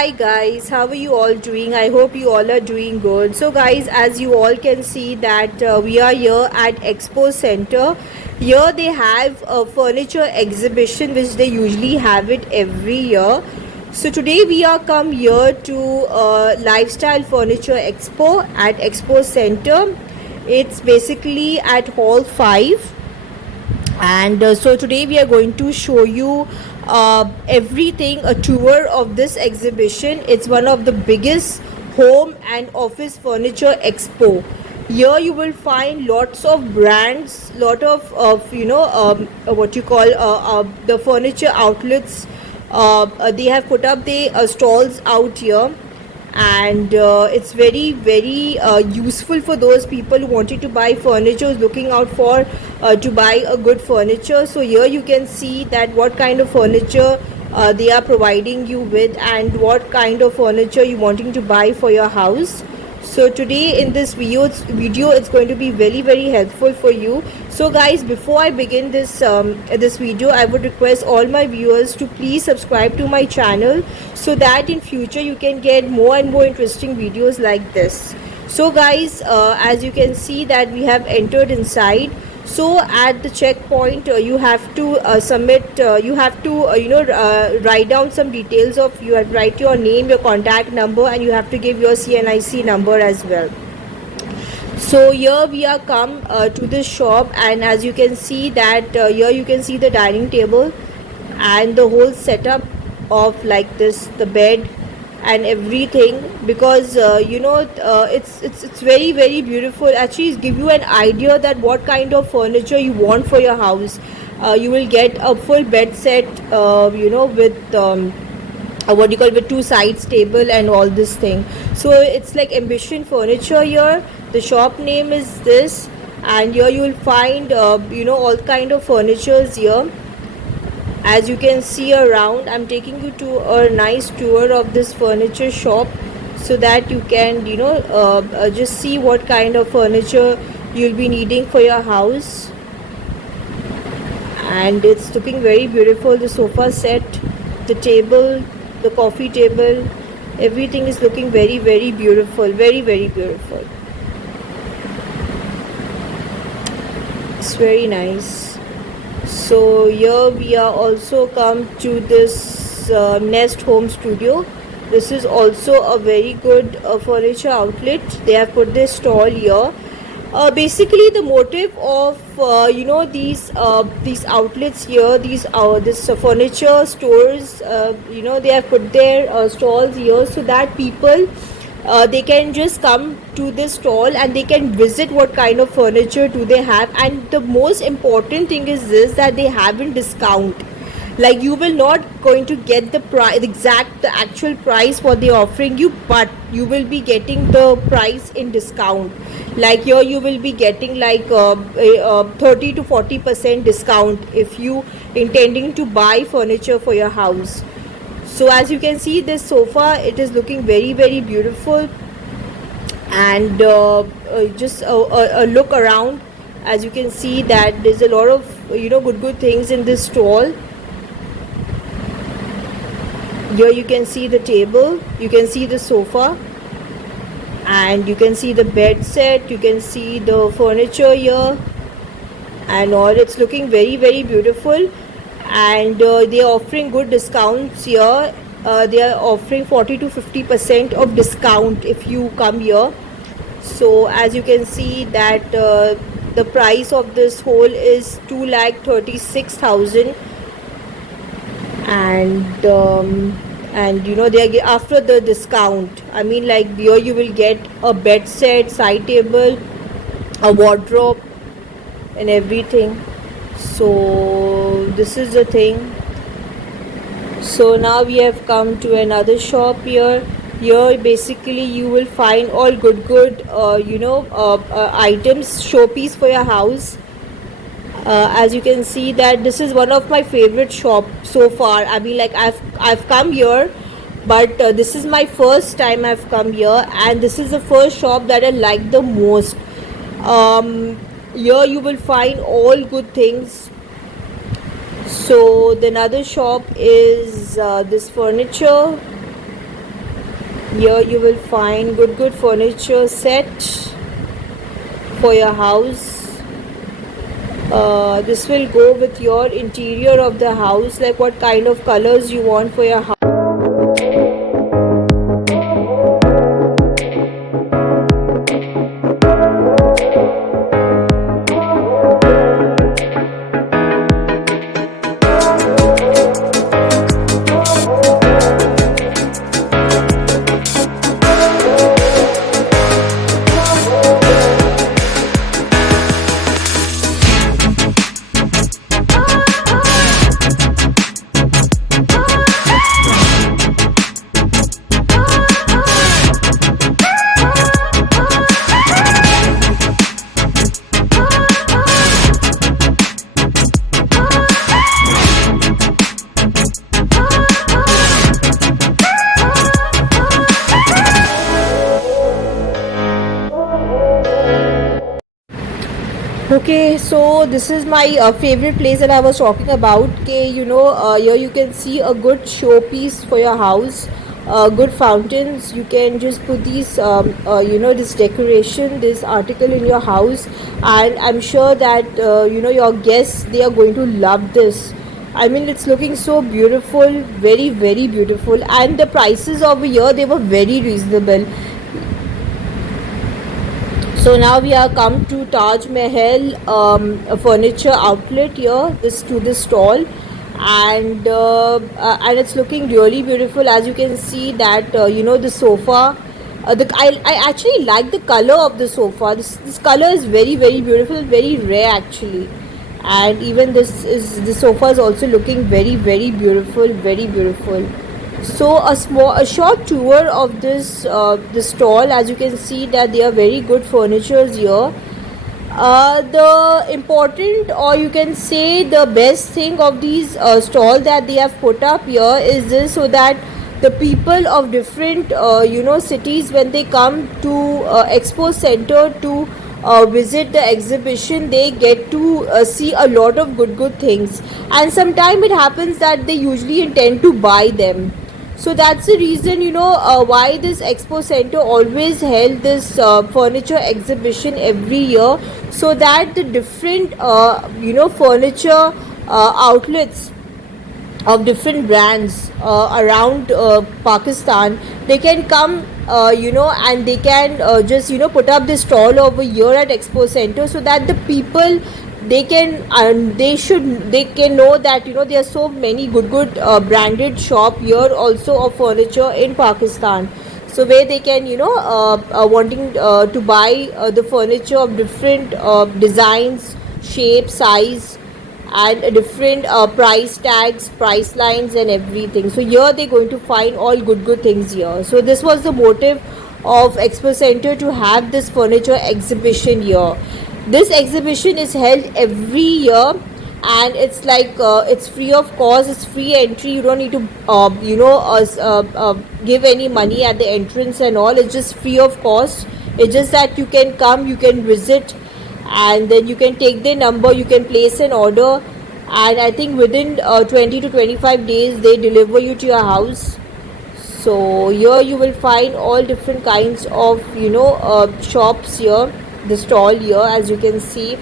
Hi guys, how are you all doing? I hope you all are doing good. So guys, as you all can see that we are here at Expo Center. Here they have a furniture exhibition which they usually have it every year. So today we are come here to Lifestyle Furniture Expo at Expo Center. It's basically at Hall 5, and so today we are going to show you everything, a tour of this exhibition. It's one of the biggest home and office furniture expo. Here you will find lots of brands, lot of what you call the furniture outlets. They have put up the stalls out here, and it's very useful for those people who wanted to buy furniture, looking out for to buy a good furniture. So here you can see that what kind of furniture they are providing you with, and what kind of furniture you wanting to buy for your house. So today in this video it's going to be very helpful for you. So guys, before I begin this video, I would request all my viewers to please subscribe to my channel, so that in future you can get more and more interesting videos like this. So guys, as you can see that we have entered inside. So at the checkpoint, you have to submit, you have to write down some details of, you have to write your name, your contact number, and you have to give your CNIC number as well. So here we are come to this shop, and as you can see that here you can see the dining table and the whole setup of like this, the bed and everything, because it's very beautiful. Actually give you an idea that what kind of furniture you want for your house. You will get a full bed set with what you call, with two sides table and all this thing. So it's like Ambition Furniture here. The shop name is this, and here you will find all kind of furnitures here. As you can see around, I'm taking you to a nice tour of this furniture shop, so that you can just see what kind of furniture you'll be needing for your house. And it's looking very beautiful. The sofa set, the table, the coffee table, everything is looking very beautiful, very beautiful. It's very nice. So here we are also come to this Nest Home Studio. This is also a very good furniture outlet. They have put this stall here. Basically the motive of these outlets here, these this furniture stores, they have put their stalls here, so that people they can just come to this stall and they can visit what kind of furniture do they have. And the most important thing is this, that they have in discount. Like, you will not going to get the price, the actual price what they're offering you, but you will be getting the price in discount. Like here you will be getting like 30 to 40% discount if you intending to buy furniture for your house. So as you can see, this sofa, it is looking very beautiful. And just a look around, as you can see that there's a lot of good things in this stall. Here you can see the table, you can see the sofa, and you can see the bed set, you can see the furniture here and all. It's looking very beautiful. And they are offering good discounts here. They are offering 40 to 50% of discount if you come here. So as you can see that the price of this whole is 2,36,000. And they are after the discount. I mean, like here you will get a bed set, side table, a wardrobe and everything. So this is the thing. So now we have come to another shop here. Here basically you will find all good items, showpiece for your house. As you can see that this is one of my favorite shop so far. I mean, like I've come here, but this is my first time I've come here, and this is the first shop that I like the most. Here you will find all good things. So the another shop is this furniture. Here you will find good furniture set for your house. This will go with your interior of the house, like what kind of colors you want for your house. Okay, so this is my favorite place that I was talking about. Okay, here you can see a good showpiece for your house, good fountains. You can just put these, this decoration, this article in your house, and I'm sure that your guests, they are going to love this. I mean, it's looking so beautiful, very very beautiful, and the prices over here, they were very reasonable. So now we are come to Taj Mahal a furniture outlet here. This stall, and it's looking really beautiful. As you can see that the sofa. I actually like the color of the sofa. This color is very very beautiful, very rare actually, and even the sofa is also looking very very beautiful, very beautiful. So a short tour of this stall. As you can see that they are very good furnitures here. The important, or you can say the best thing of these stall that they have put up here is this, so that the people of different cities, when they come to Expo Center to visit the exhibition, they get to see a lot of good things, and sometimes it happens that they usually intend to buy them. So that's the reason, why this Expo Center always held this furniture exhibition every year, so that the different furniture outlets of different brands around Pakistan, they can come, and they can just put up this stall over here at Expo Center, so that the people, they can, and they can know that there are so many good branded shop here also of furniture in Pakistan. So where they can wanting to buy the furniture of different designs, shape, size, and different price tags, price lines, and everything. So here they're going to find all good things here. So this was the motive of Expo Center, to have this furniture exhibition here. This exhibition is held every year, and it's like it's free of cost, it's free entry. You don't need to give any money at the entrance and all. It's just free of cost. It's just that you can come, you can visit, and then you can take their number, you can place an order, and I think within 20 to 25 days they deliver you to your house. So here you will find all different kinds of shops here, the stall here, as you can see.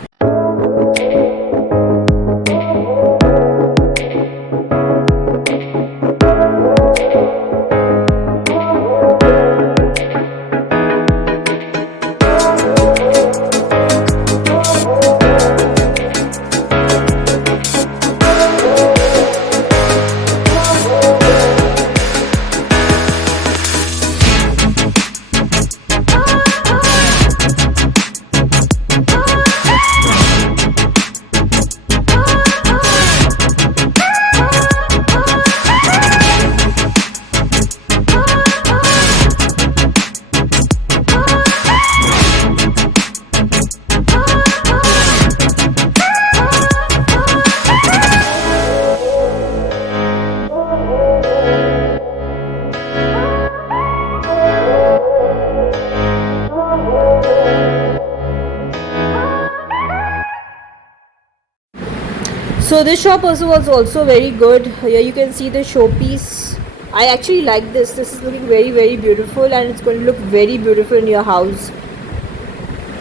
So this shop also was also very good. Here you can see the showpiece I actually like this. This is looking very, very beautiful, and it's going to look very beautiful in your house.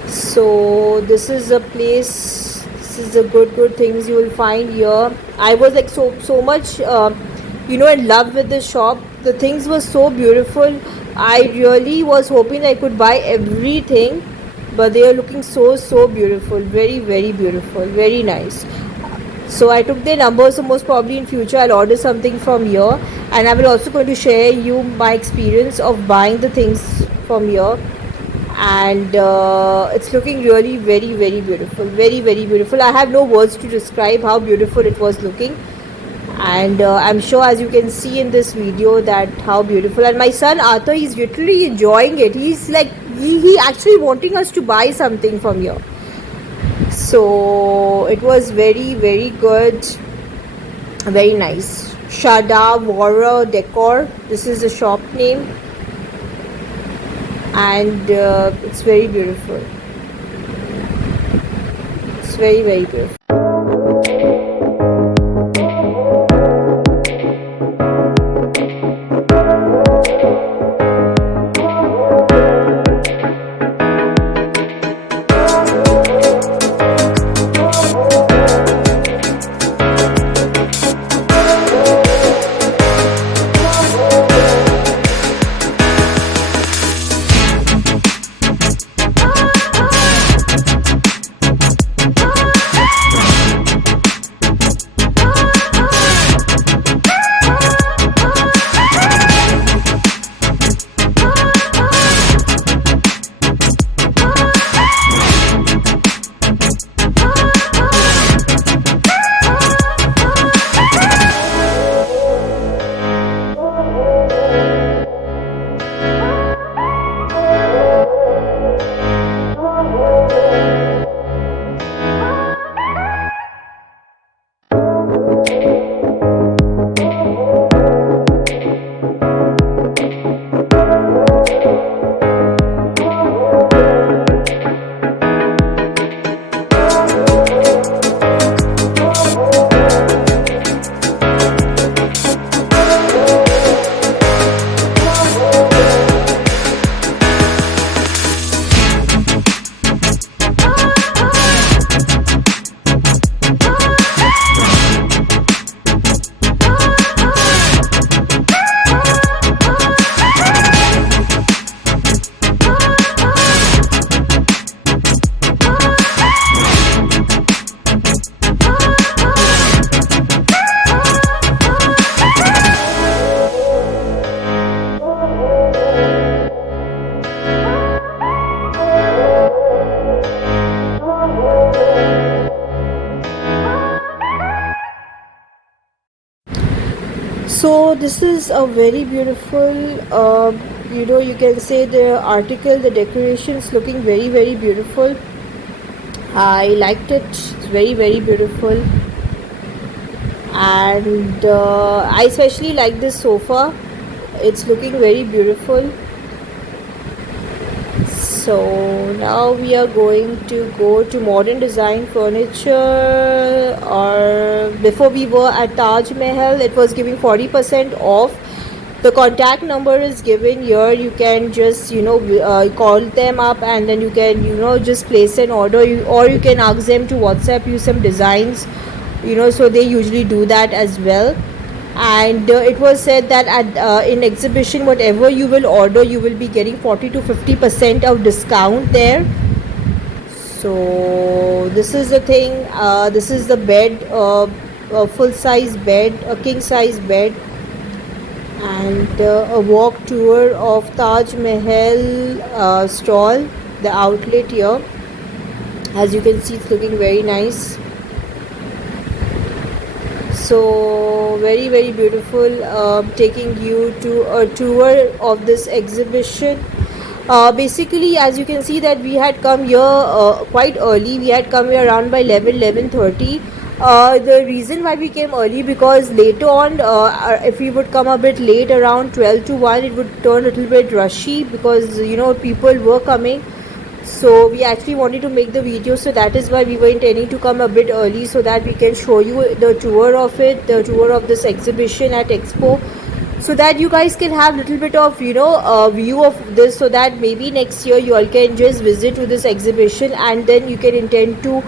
So this is a place, this is the good things you will find here. I was like so much in love with the shop. The things were so beautiful. I really was hoping I could buy everything, but they are looking so beautiful. Very, very beautiful, very nice. So I took their number, so most probably in future I'll order something from here, and I will also going to share you my experience of buying the things from here. And it's looking really very, very beautiful, very, very beautiful. I have no words to describe how beautiful it was looking. And I'm sure, as you can see in this video, that how beautiful. And my son Arthur, he's literally enjoying it. He's like he actually wanting us to buy something from here. So it was very, very good, very nice. Shada Wara Decor, this is the shop name, and it's very beautiful. It's very, very beautiful. So this is a very beautiful, you can say the article, the decorations looking very, very beautiful. I liked it. It's very, very beautiful. And I especially like this sofa. It's looking very beautiful. So now we are going to go to Modern Design Furniture, or before we were at Taj Mahal, it was giving 40% off. The contact number is given here. You can just call them up, and then you can just place an order, or you can ask them to WhatsApp you some designs, so they usually do that as well. And it was said that at in exhibition, whatever you will order, you will be getting 40 to 50% of discount there. So this is the thing. This is the bed, a full size bed, a king size bed, and a walk tour of Taj Mahal stall, the outlet here. As you can see, it's looking very nice. So very, very beautiful. Taking you to a tour of this exhibition. Basically, as you can see, that we had come here quite early. We had come here around by 11:30. The reason why we came early, because later on, if we would come a bit late, around 12 to 1, it would turn a little bit rushy, because people were coming. So we actually wanted to make the video, so that is why we were intending to come a bit early, so that we can show you the tour of it, the tour of this exhibition at Expo. so that you guys can have little bit of view of this, so that maybe next year you all can just visit to this exhibition, and then you can intend to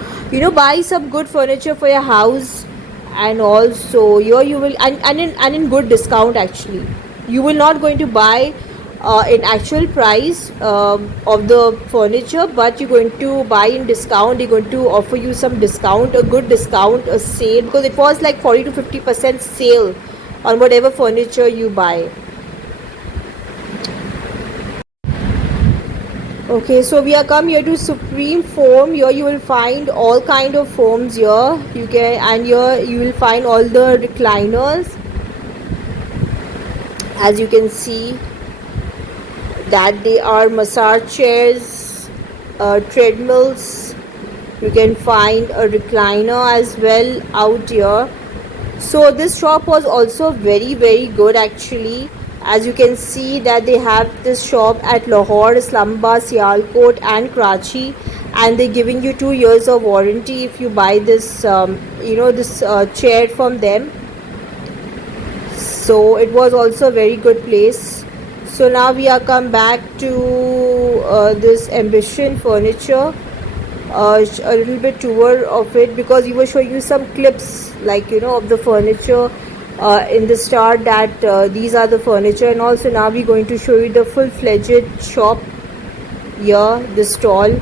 buy some good furniture for your house. And also here you will, and in good discount actually. You will not going to buy in actual price of the furniture, but you're going to buy in discount. They're going to offer you some discount, a good discount, a sale, because it was like 40 to 50% sale on whatever furniture you buy. Okay, so we are come here to Supreme Foam. Here you will find all kind of foams here. You can, and here you will find all the recliners. As you can see, that they are massage chairs, treadmills. You can find a recliner as well out here. So this shop was also very good actually. As you can see that they have this shop at Lahore, Islamabad, Sialkot and Karachi, and they're giving you 2 years of warranty if you buy this chair from them. So it was also a very good place. So now we are come back to this Ambition Furniture, a little bit tour of it, because we were showing you some clips like of the furniture in the start, that these are the furniture, and also now we're going to show you the full-fledged shop here, the stall.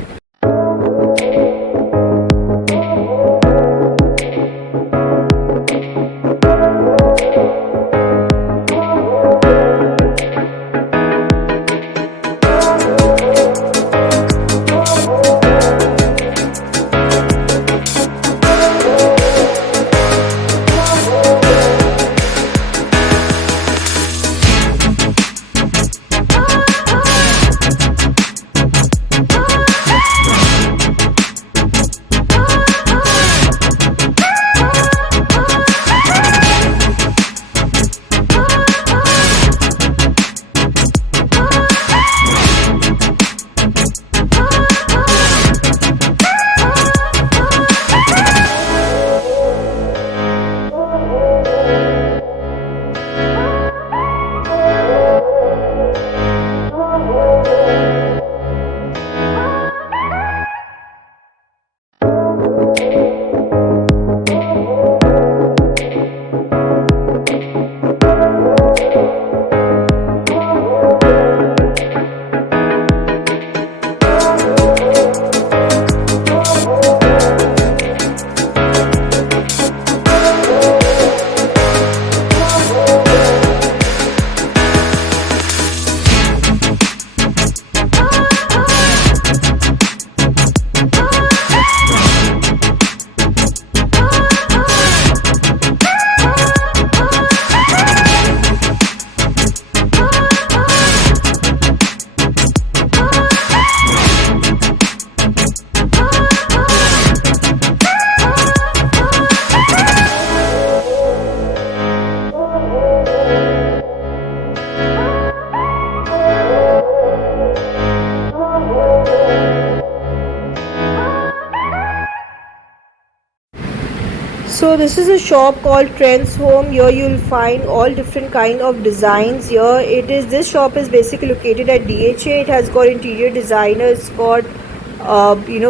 So this is a shop called Trends Home. Here you will find all different kind of designs. Here it is. This shop is basically located at DHA. It has got interior designers, it's got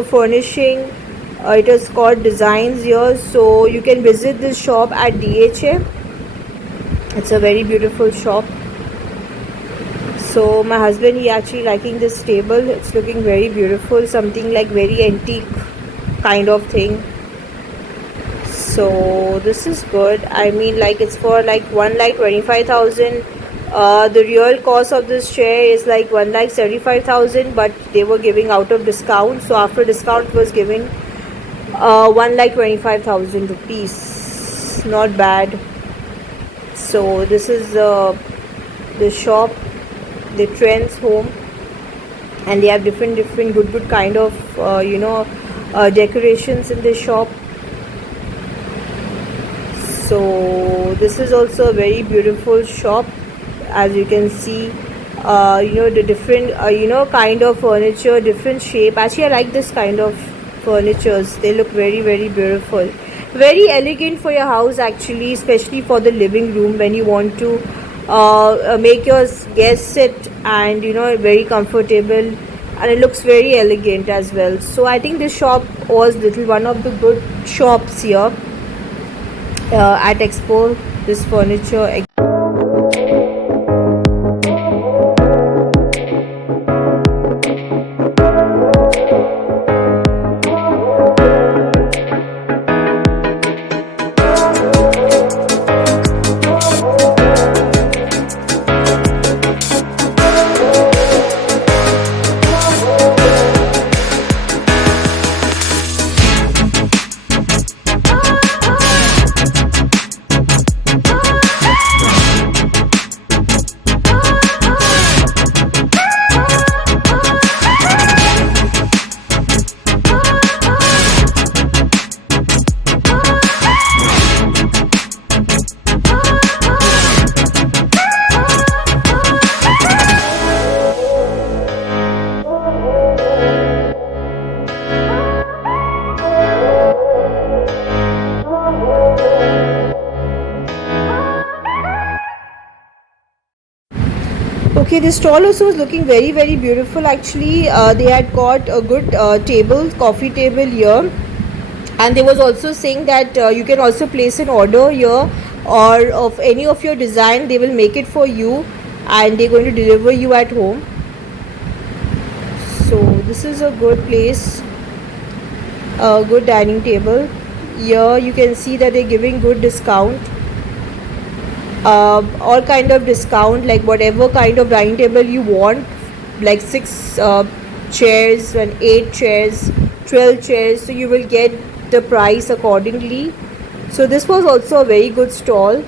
furnishing. It has got designs here. So you can visit this shop at DHA. It's a very beautiful shop. So my husband, he actually liking this table. It's looking very beautiful. Something like very antique kind of thing. So this is good. I mean, like, it's for like 1,25,000. The real cost of this chair is like 1,75,000, but they were giving out of discount. So after discount was giving 1,25,000 rupees. Not bad. So this is the shop, the Trends Home, and they have different good kind of decorations in this shop. So this is also a very beautiful shop. As you can see, the different kind of furniture, different shape. Actually, I like this kind of furnitures. They look very beautiful, very elegant for your house actually, especially for the living room when you want to make your guests sit, and very comfortable, and it looks very elegant as well. So I think this shop was little one of the good shops here at Expo. This furniture. Okay, this stall also was looking very beautiful. Actually, they had got a good coffee table here, and they was also saying that you can also place an order here, or of any of your design. They will make it for you, and they're going to deliver you at home. So this is a good place, a good dining table. Here you can see that they're giving good discount. All kind of discount, like whatever kind of dining table you want, like 6 chairs and 8 chairs, 12 chairs, so you will get the price accordingly. So this was also a very good stall.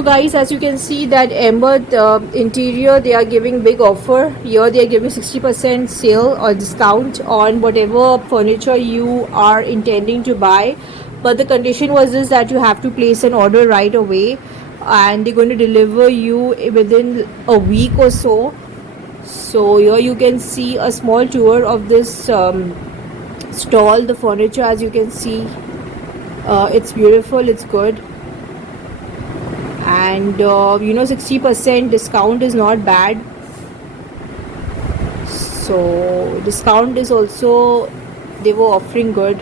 So guys, as you can see that Ember interior, they are giving big offer. Here they are giving 60% sale or discount on whatever furniture you are intending to buy. But the condition was this, that you have to place an order right away, and they're going to deliver you within a week or so. So here you can see a small tour of this stall. The furniture, as you can see, it's beautiful, it's good, and 60% discount is not bad. So discount is also, they were offering good.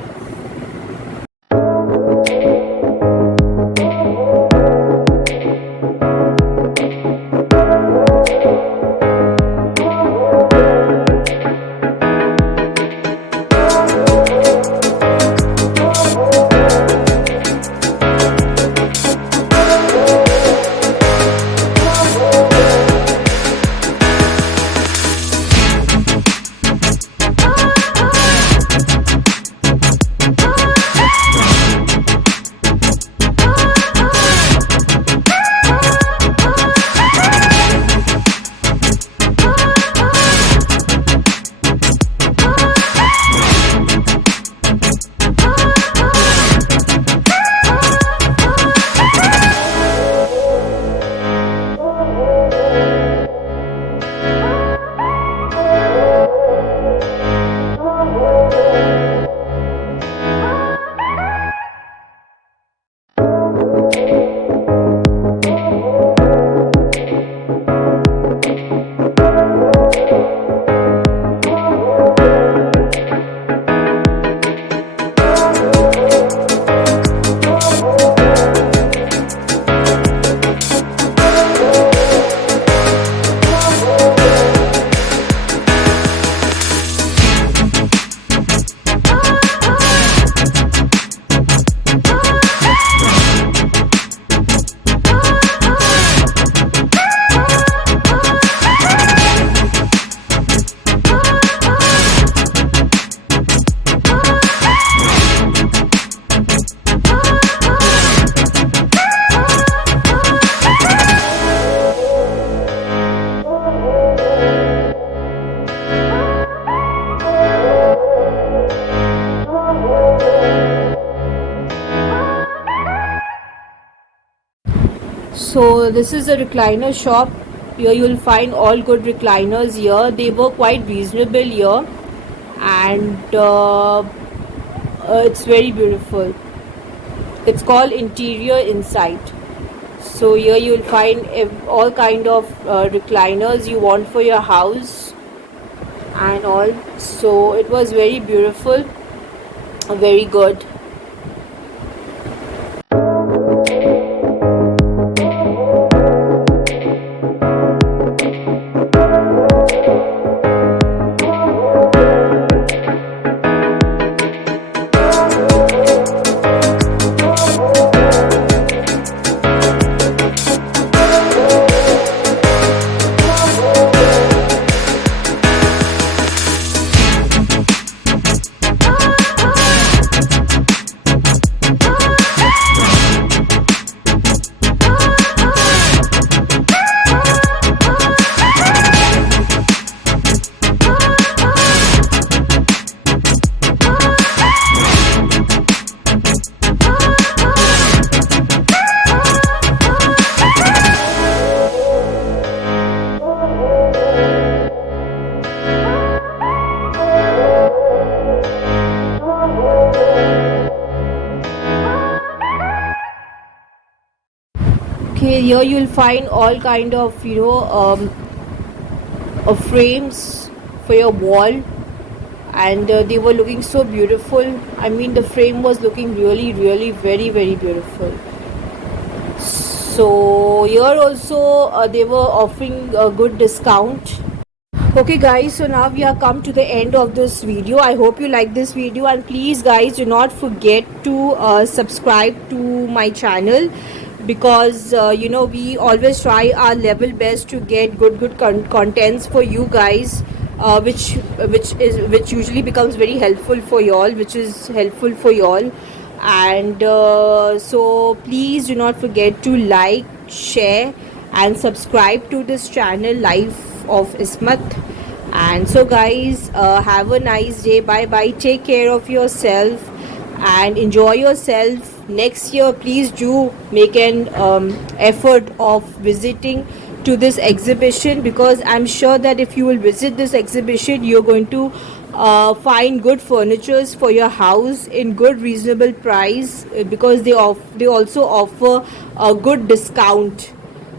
So this is a recliner shop. Here you will find all good recliners here. They were quite reasonable here, and it's very beautiful. It's called Interior Insight. So here you will find all kind of recliners you want for your house and all. So it was very beautiful, very good. Okay, here you will find all kind of frames for your wall, and they were looking so beautiful. I mean, the frame was looking really very beautiful. So here also they were offering a good discount. Okay guys, so now we have come to the end of this video. I hope you like this video, and please guys, do not forget to subscribe to my channel, because we always try our level best to get good contents for you guys, which usually becomes very helpful for y'all, which is helpful for y'all. And so please do not forget to like, share and subscribe to this channel, Life of Ismat. And so guys, have a nice day. Bye bye, take care of yourself and enjoy yourself. Next year please do make an effort of visiting to this exhibition, because I'm sure that if you will visit this exhibition, you're going to find good furnitures for your house in good reasonable price, because they also offer a good discount.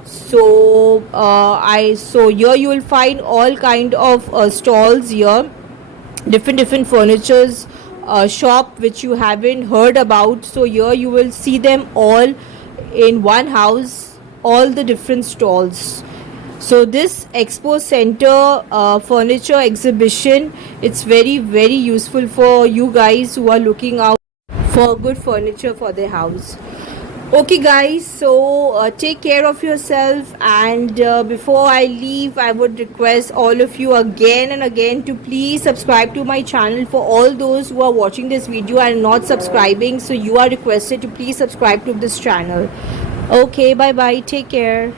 So here you will find all kind of stalls here, different furnitures shop which you haven't heard about. So here you will see them all in one house, all the different stalls. So this expo center furniture exhibition, it's very useful for you guys who are looking out for good furniture for their house. Okay guys, so take care of yourself, and before I leave, I would request all of you again and again to please subscribe to my channel. For all those who are watching this video and not subscribing, so you are requested to please subscribe to this channel. Okay, bye bye, take care.